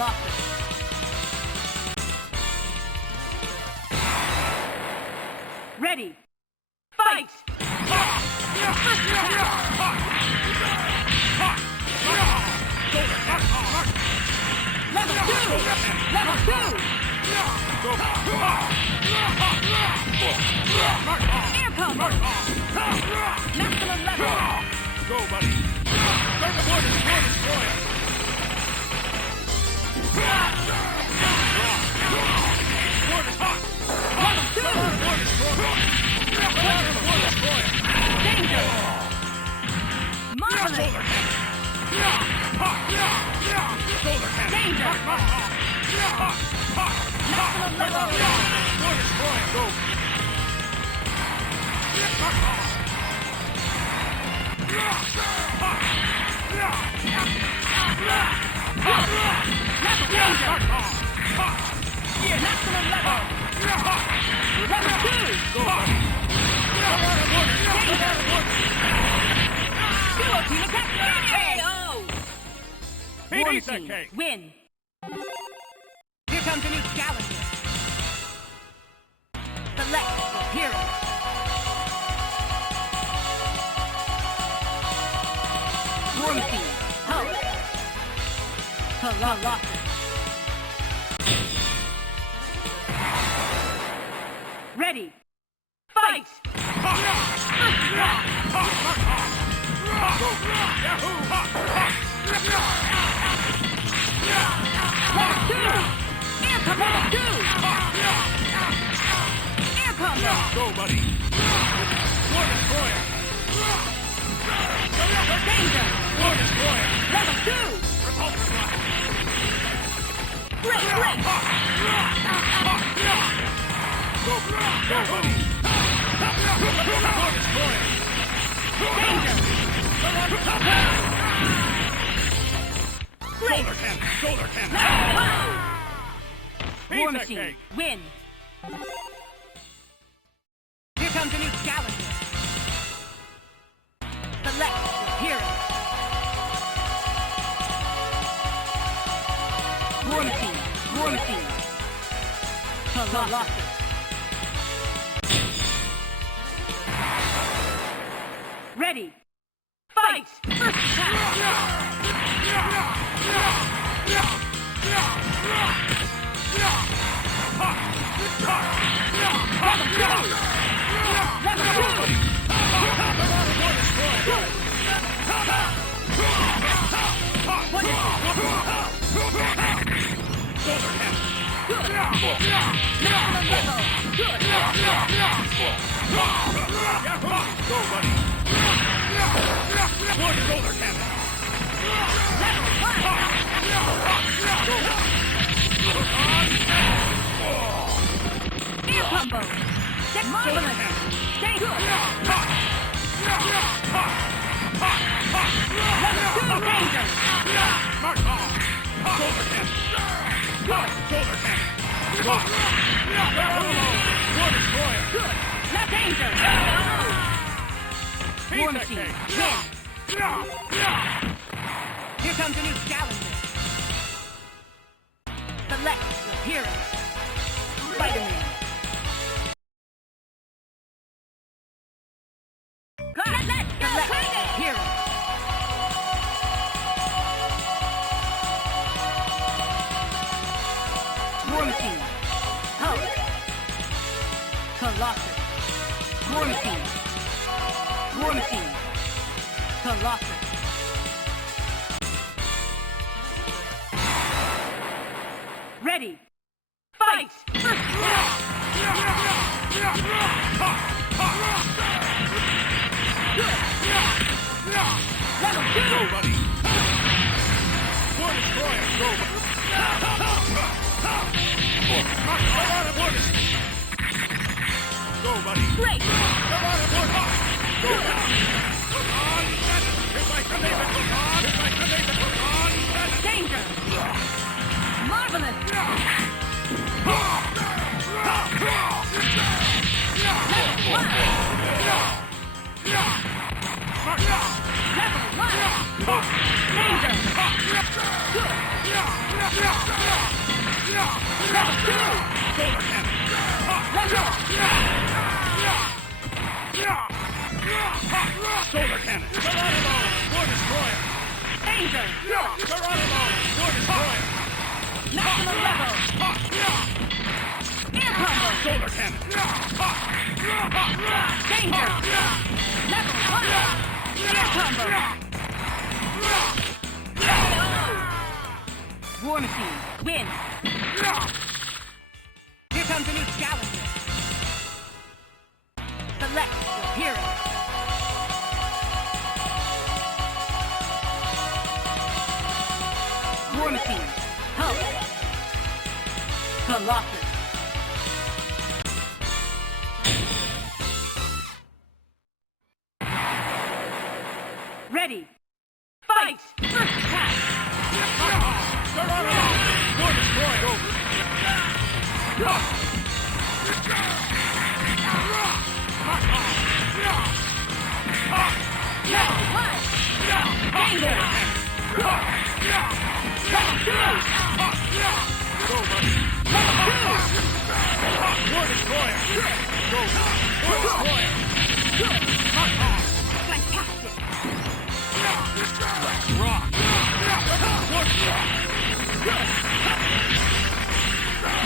Colossus. Ready. Fight! Level 2! Level 2! Air combo! Maximum level! Go, buddy! Start the board and destroy it! Board is hot! Level 2! Board is strong! Danger! Marvelous! Shoulder hand! Danger! Maximum level! Board is strong! Go! Danger! Maximum level! Level 2! Go, buddy! Duo team attack! KO! Warm Piece of team, cake! win! Here comes a new challenger. Select your hero. Warm team, Hulk. Colossus. Ready. Fight! Level 2! Air combo 2! Air combo! Go, buddy! War Destroyer! Danger! War Destroyer! Level 2! Repulsor Blast! Great! Go, buddy! War Destroyer! Danger! Great! Shoulder cannon! War Piece of Machine, cake! win! Here comes a new challenger. Select your hero. War Machine. Colossus. Ready. Fight! First attack! Go, buddy! One shoulder cannon! Air combo! Marvelous! Stay good! Level 2 danger! Mark off! Shoulder cannon! Shoulder cannon! War Destroyer! Good! Left danger! War Machine, win! Here comes a new challenger. Select your hero. Spider-Man. Let's go! Select your hero. War Machine. Hulk. Colossus. War Machine. Colossus. Ready. Fight! First Level 2! Go, buddy! War Destroyer! Go! Go, buddy! Great! Go! Danger! Marvelous! Level 1! Level 1. Danger. Level 2. Solar cannon! Geronimo! War destroyer! Danger. Geronimo! War destroyer! Maximum level. Air combo. Solar cannon! Danger. Level 1. Air combo. War Machine wins. Here comes a new challenger. Select your hero. War Machine, Hulk, Colossus. Ready, fight! First attack! Geronimo! War destroyer! Level 1! Danger! Level 2! Level 2! War destroyer! War destroyer! Fantastic! Let's rock! War destroyer!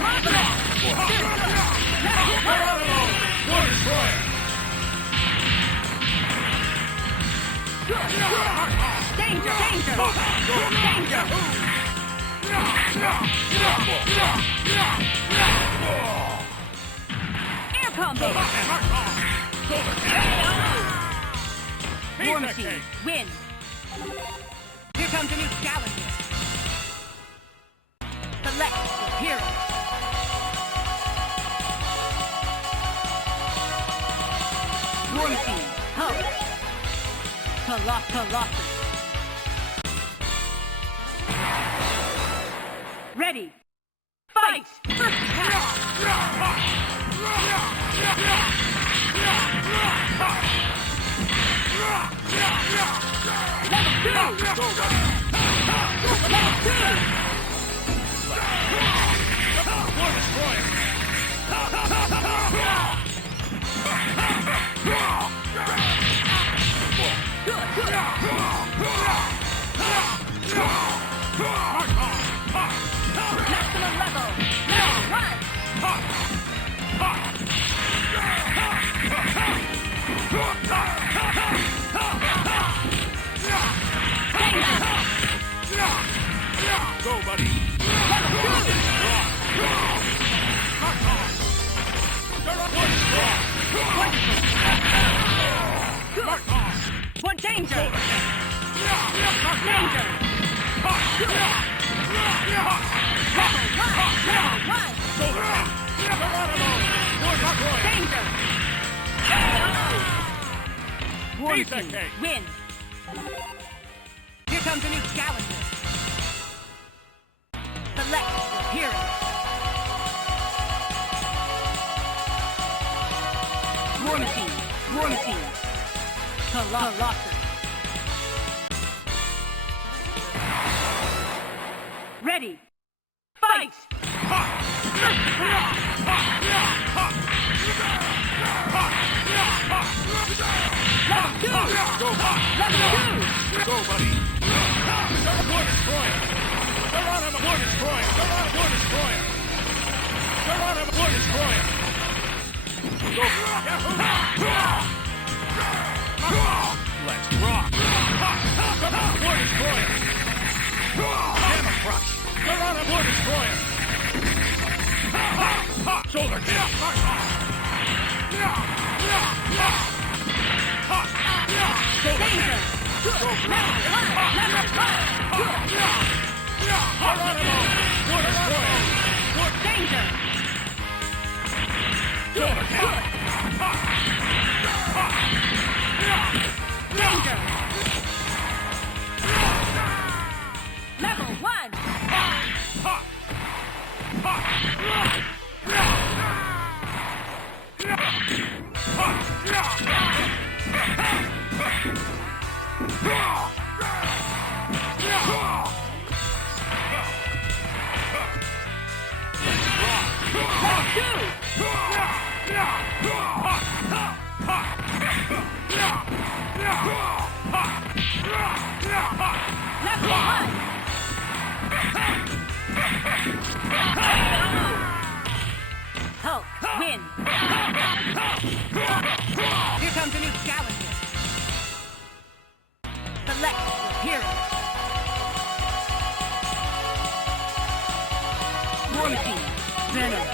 Marvelous! Level 1! War destroyer! Danger! Danger! Danger! Air combo! War Machine wins. Here comes a new challenger. Select your hero. War Machine, Hulk, Colossus. Ready, fight! First attack! Level 2! Level 2! War destroyer! Maximum level! Level 1! Go, buddy! Level 2! One danger! Danger! Danger! War Machine wins. Here comes a new challenger. Select your hero. War Machine. Colossus. Ready. Fight! Level 2! Go, buddy! War destroyer! Geronimo! War destroyer! War destroyer! Geronimo! War destroyer! Go! Let's rock! War destroyer! Hammer crush! Geronimo! War destroyer! Shoulder kick! Danger! Danger! Danger! Level 1! Hulk, win! Here comes a new challenger. Select your hero. War Machine, Venom,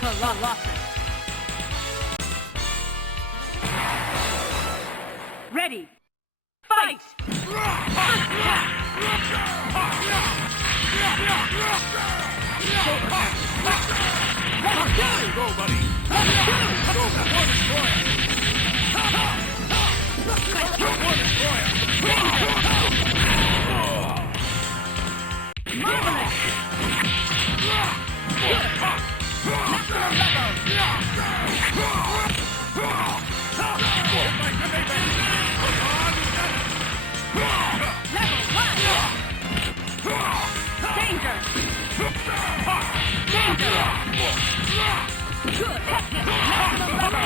Colossus. Ready, fight! Go, buddy! Go, War Destroyer! War Destroyer! Marvelous! Level 1! Danger! Danger! Good! Maximum level!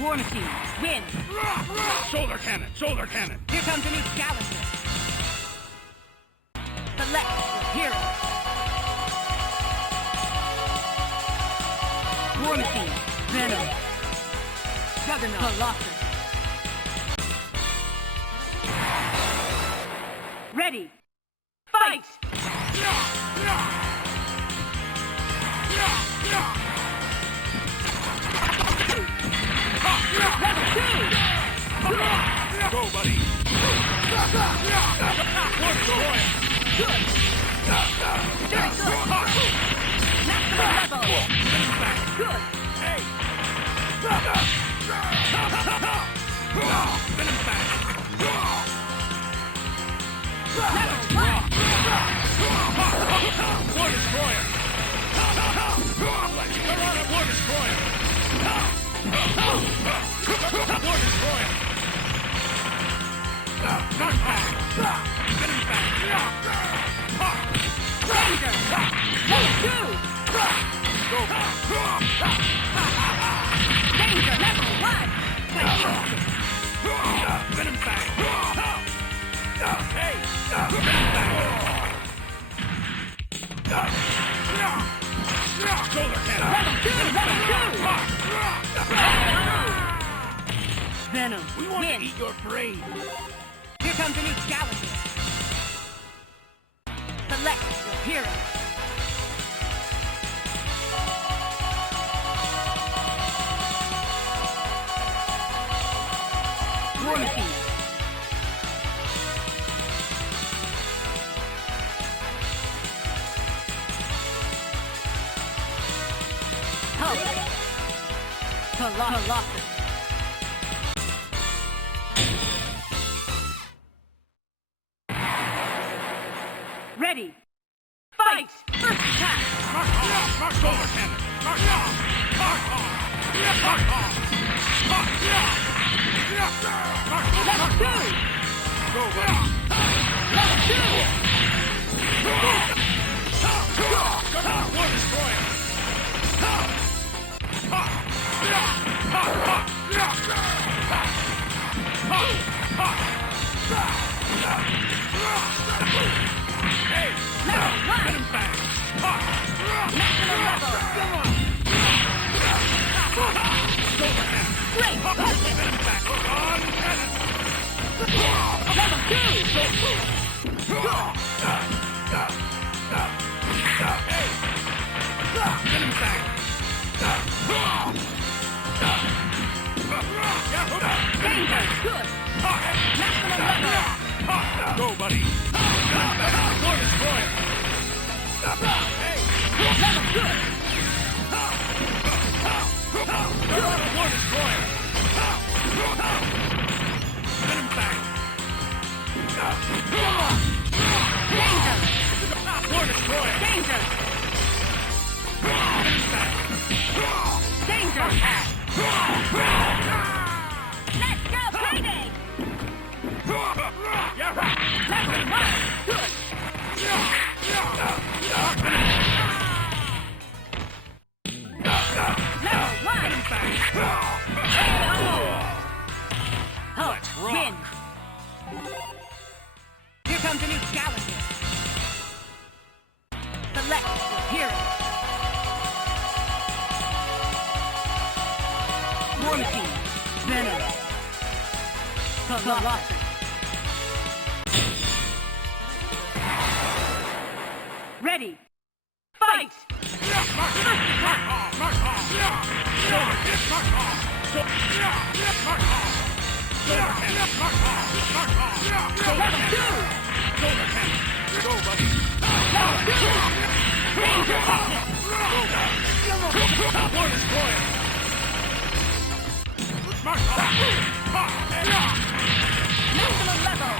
War Machine, win! Shoulder cannon! Shoulder cannon! Here comes a new challenger. Select your hero. War Machine, Venom, Juggernaut, Colossus. Ready, fight! Level 2! Go, buddy! War Destroyer! Good! Very good! Maximum level! Good! Hey! Venom back! Level 1! War Destroyer! Let's go on a War Destroyer! War Destroyer! Knock back! Venom back! Danger! Level 2! Go! Danger! Level 1! Venom back! Hey! Venom back! Shoulder cannon! Level 2! Level 2! Venom, We want win! to eat your brain! Here comes a new challenger. Select your hero. War Machine. Hulk. Colossus. Ready, fight! First attack! Mark off! Mark shoulder cannon! Mark off! Mark off! Mark off! Mark off! Level 2! Go, buddy! Level 2! War Destroyer! Hey! Level 1! Venom back! Maximum level! Shoulder cannon! Great! Venom back! On cannon! Level 2! Hey! Venom back! Danger! Good! Maximum level! Go, buddy! Venom back! War Destroyer! Hey! Level good! You're on a War Destroyer! Venom back! Danger! War Destroyer! Danger! Venom back! Danger! Warming. Venom. Colossus. Ready. Fight! Maximum level!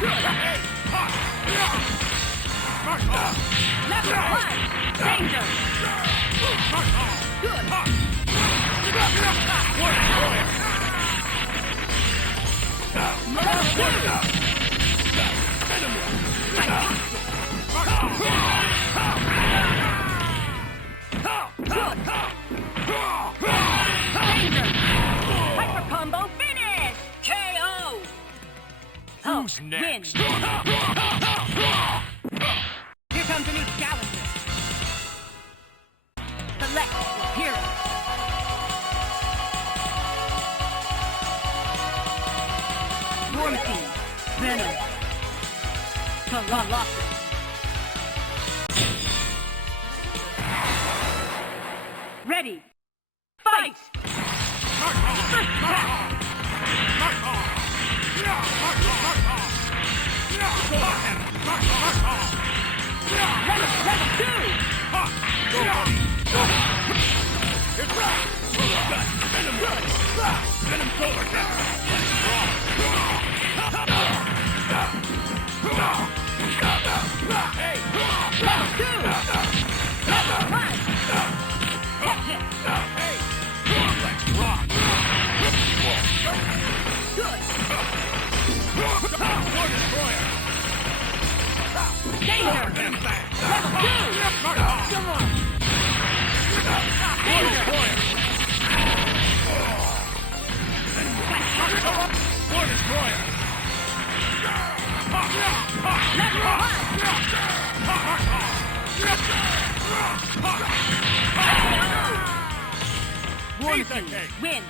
Level 1! Danger! Good! Level 2! Good! Danger! Hyper combo finish! KO! Who's next? Win! Here comes a new challenger. Select your hero. Warming. Venom. Colossus. Ready. Fight! Level 2! Level 2! Level 1! Catch it! Good! Danger! Level 2! Come on! Danger! War Destroyer! Level 1! Warming. Win!